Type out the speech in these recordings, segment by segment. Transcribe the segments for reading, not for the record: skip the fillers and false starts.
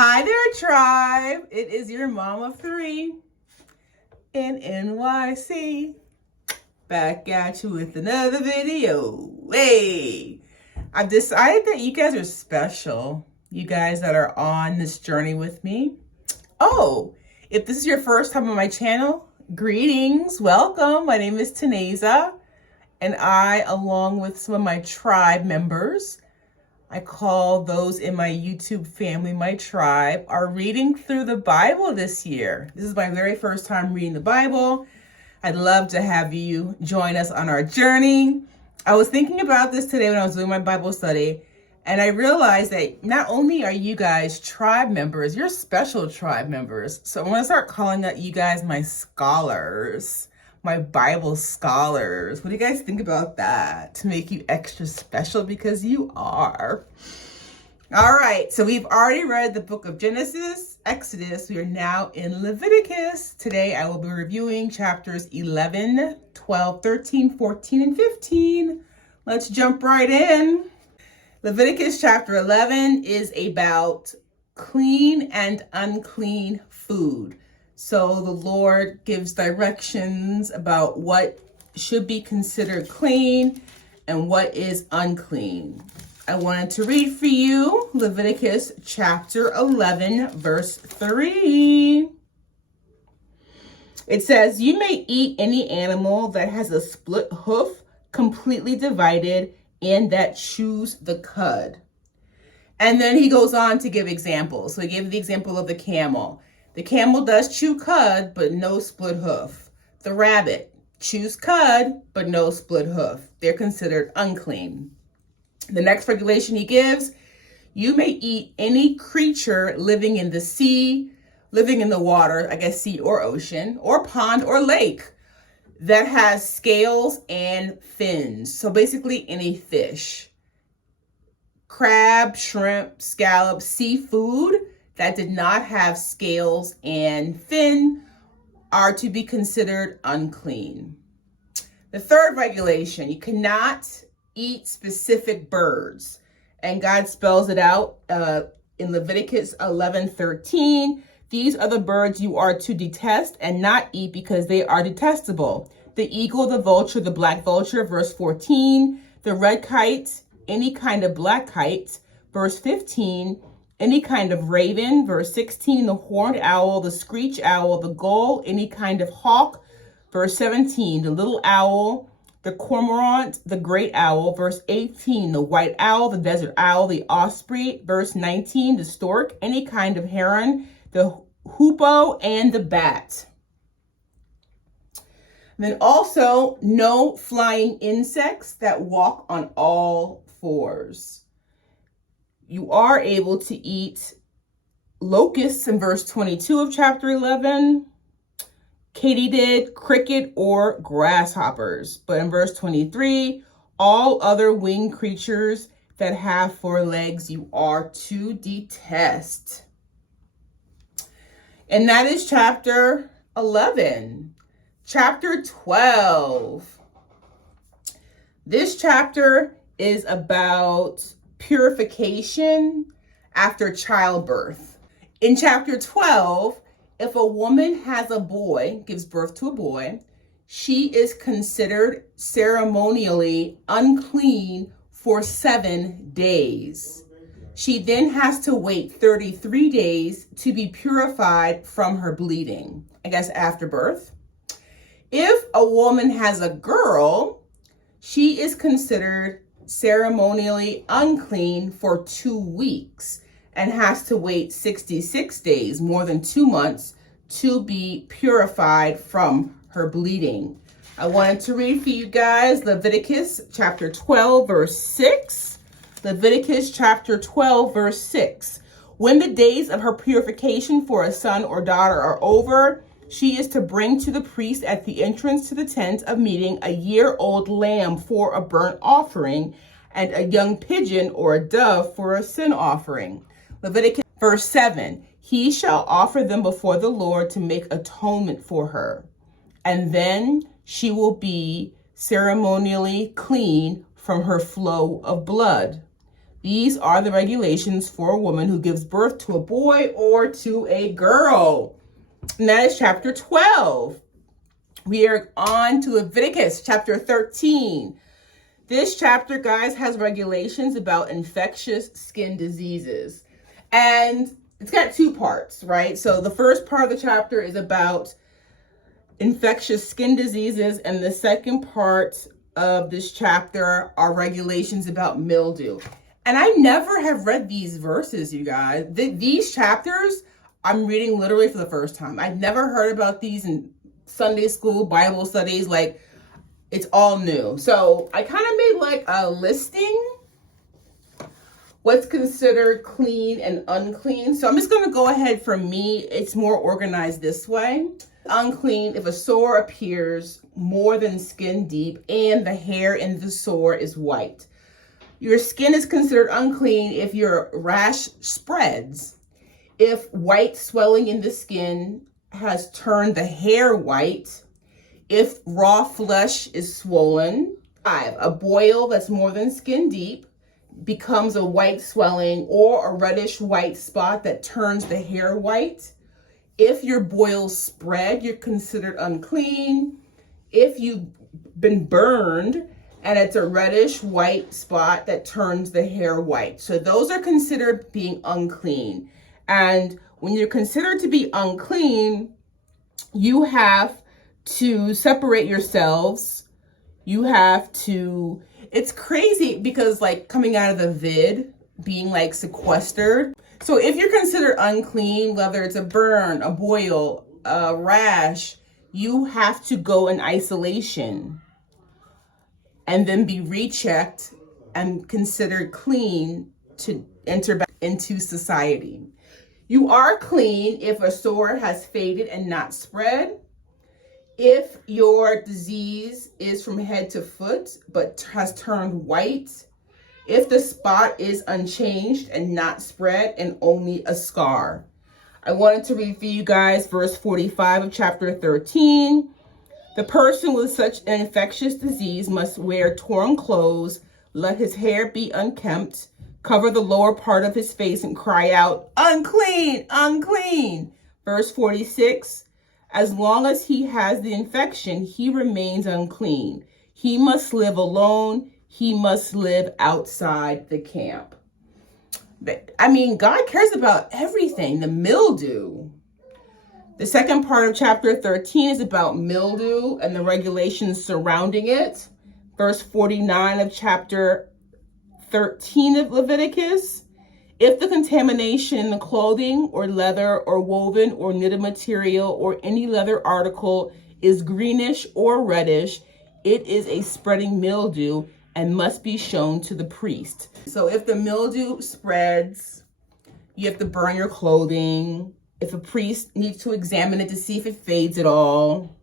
Hi there, tribe. It is your mom of three in NYC. Back at you with another video. Hey, I've decided that you guys are special. You guys that are on this journey with me. Oh, if this is your first time on my channel, greetings, welcome. My name is Taneza, and I, along with some of my tribe members, I call those in my YouTube family my tribe, are reading through the Bible this year. This is my very first time reading the Bible. I'd love to have you join us on our journey. I was thinking about this today when I was doing my Bible study, and I realized that not only are you guys tribe members, you're special tribe members. So I'm going to start calling you guys my scholars, my Bible scholars. What do you guys think about that? To make you extra special, because you are. All right, so we've already read the book of Genesis, Exodus. We are now in Leviticus. Today I will be reviewing chapters 11, 12, 13, 14, and 15. Let's jump right in. Leviticus chapter 11 is about clean and unclean food. So the Lord gives directions about what should be considered clean and what is unclean. I wanted to read for you Leviticus chapter 11, verse 3. It says, "You may eat any animal that has a split hoof, completely divided, and that chews the cud." And then he goes on to give examples. So he gave the example of the camel. The camel does chew cud, but no split hoof. The rabbit chews cud, but no split hoof. They're considered unclean. The next regulation he gives, you may eat any creature living in the sea, living in the water, I guess sea or ocean, or pond or lake, that has scales and fins. So basically any fish. Crab, shrimp, scallop, seafood that did not have scales and fin are to be considered unclean. The third regulation, you cannot eat specific birds. And God spells it out in Leviticus 11:13. These are the birds you are to detest and not eat because they are detestable. The eagle, the vulture, the black vulture, verse 14. The red kite, any kind of black kite, verse 15. Any kind of raven, verse 16. The horned owl, the screech owl, the gull, any kind of hawk, verse 17. The little owl, the cormorant, the great owl, verse 18. The white owl, the desert owl, the osprey, verse 19. The stork, any kind of heron, the hoopoe, and the bat. And then also, no flying insects that walk on all fours. You are able to eat locusts in verse 22 of chapter 11, katydid, cricket, or grasshoppers. But in verse 23, all other winged creatures that have 4 legs you are to detest. And that is chapter 11. Chapter 12. This chapter is about purification after childbirth. In chapter 12, if a woman has a boy, gives birth to a boy, she is considered ceremonially unclean for 7 days. She then has to wait 33 days to be purified from her bleeding, I guess after birth. If a woman has a girl, she is considered ceremonially unclean for 2 weeks and has to wait 66 days, more than 2 months, to be purified from her bleeding. I wanted to read for you guys Leviticus chapter 12, verse 6. Leviticus chapter 12, verse 6. When the days of her purification for a son or daughter are over, she is to bring to the priest at the entrance to the tent of meeting a year-old lamb for a burnt offering and a young pigeon or a dove for a sin offering. Leviticus verse 7, he shall offer them before the Lord to make atonement for her, and then she will be ceremonially clean from her flow of blood. These are the regulations for a woman who gives birth to a boy or to a girl. And that is chapter 12. We are on to Leviticus chapter 13. This chapter, guys, has regulations about infectious skin diseases. And it's got two parts, right? So the first part of the chapter is about infectious skin diseases, and the second part of this chapter are regulations about mildew. And I never have read these verses, you guys. These chapters, I'm reading literally for the first time. I've never heard about these in Sunday school, Bible studies. Like, it's all new. So I kind of made like a listing. What's considered clean and unclean. So I'm just going to go ahead. For me, it's more organized this way. Unclean, if a sore appears more than skin deep and the hair in the sore is white. Your skin is considered unclean if your rash spreads, if white swelling in the skin has turned the hair white, if raw flesh is swollen. 5, a boil that's more than skin deep becomes a white swelling or a reddish white spot that turns the hair white. If your boils spread, you're considered unclean. If you've been burned and it's a reddish white spot that turns the hair white. So those are considered being unclean. And when you're considered to be unclean, you have to separate yourselves. You have to, it's crazy because like coming out of the vid, being like sequestered. So if you're considered unclean, whether it's a burn, a boil, a rash, you have to go in isolation and then be rechecked and considered clean to enter back into society. You are clean if a sore has faded and not spread. If your disease is from head to foot but has turned white. If the spot is unchanged and not spread and only a scar. I wanted to read for you guys verse 45 of chapter 13. The person with such an infectious disease must wear torn clothes, let his hair be unkempt, cover the lower part of his face and cry out, unclean, unclean. Verse 46, as long as he has the infection, he remains unclean. He must live alone. He must live outside the camp. I mean, God cares about everything, the mildew. The second part of chapter 13 is about mildew and the regulations surrounding it. Verse 49 of chapter 13 of Leviticus. If the contamination in the clothing or leather or woven or knitted material or any leather article is greenish or reddish, it is a spreading mildew and must be shown to the priest. So if the mildew spreads, you have to burn your clothing. If a priest needs to examine it to see if it fades at all.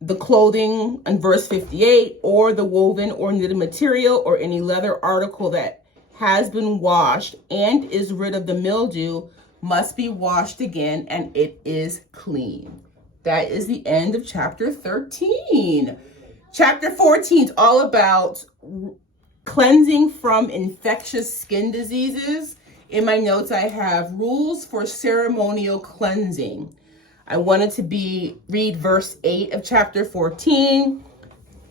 The clothing in verse 58 or the woven or knitted material or any leather article that has been washed and is rid of the mildew must be washed again and it is clean. That is the end of chapter 13. Chapter 14 is all about cleansing from infectious skin diseases. In my notes, I have rules for ceremonial cleansing. I wanted to read verse 8 of chapter 14.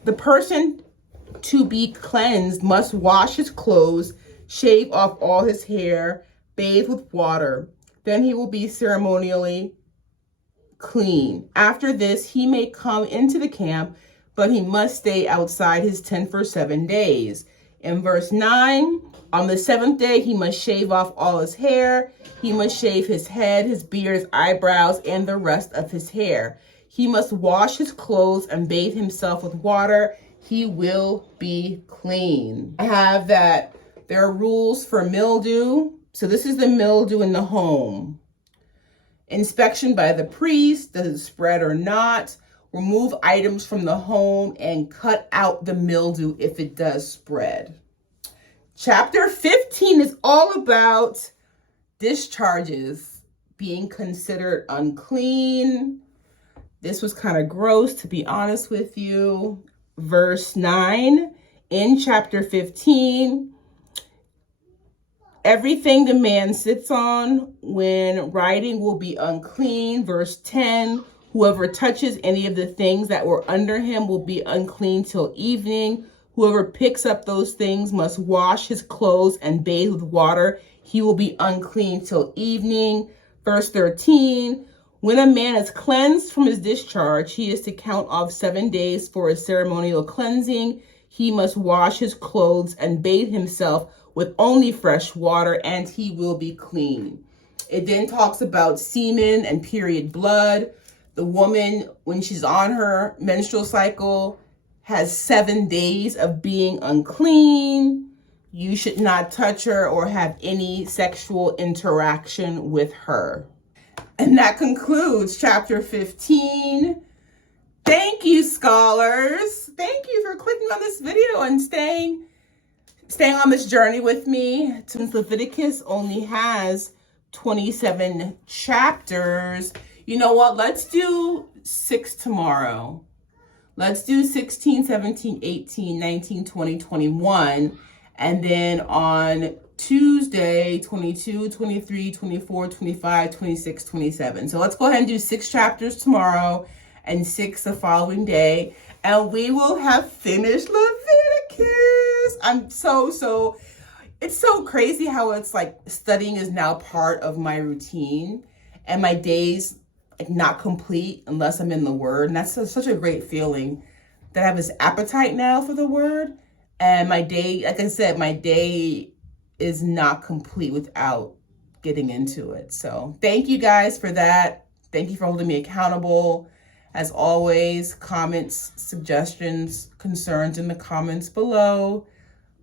The person to be cleansed must wash his clothes, shave off all his hair, bathe with water. Then he will be ceremonially clean. After this, he may come into the camp, but he must stay outside his tent for 7 days. In verse 9, on the 7th day, he must shave off all his hair. He must shave his head, his beard, his eyebrows, and the rest of his hair. He must wash his clothes and bathe himself with water. He will be clean. I have that there are rules for mildew. So this is the mildew in the home. Inspection by the priest, does it spread or not? Remove items from the home and cut out the mildew if it does spread. Chapter 15 is all about discharges being considered unclean. This was kind of gross, to be honest with you. Verse 9 in chapter 15, Everything the man sits on when riding will be unclean. Verse 10, whoever touches any of the things that were under him will be unclean till evening. Whoever picks up those things must wash his clothes and bathe with water. He will be unclean till evening. Verse 13, when a man is cleansed from his discharge, he is to count off 7 days for a ceremonial cleansing. He must wash his clothes and bathe himself with only fresh water, and he will be clean. It then talks about semen and period blood. The woman, when she's on her menstrual cycle, has 7 days of being unclean. You should not touch her or have any sexual interaction with her. And that concludes chapter 15. Thank you, scholars. Thank you for clicking on this video and staying on this journey with me. Since Leviticus only has 27 chapters, you know what? Let's do 6 tomorrow. Let's do 16, 17, 18, 19, 20, 21. And then on Tuesday, 22, 23, 24, 25, 26, 27. So let's go ahead and do 6 chapters tomorrow and 6 the following day. And we will have finished Leviticus. I'm so, it's so crazy how it's like studying is now part of my routine. And my days like not complete unless I'm in the Word. And that's such a great feeling that I have this appetite now for the Word. And my day, like I said, my day is not complete without getting into it. So thank you guys for that. Thank you for holding me accountable. As always, comments, suggestions, concerns in the comments below.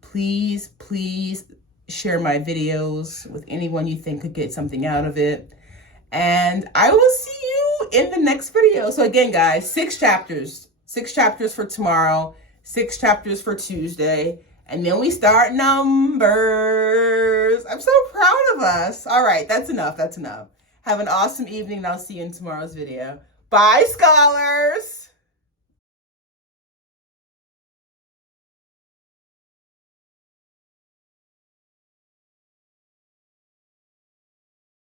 Please, please share my videos with anyone you think could get something out of it. And I will see you in the next video. So again, guys, 6 chapters. 6 chapters for tomorrow. 6 chapters for Tuesday. And then we start Numbers. I'm so proud of us. All right, that's enough. That's enough. Have an awesome evening, and I'll see you in tomorrow's video. Bye, scholars.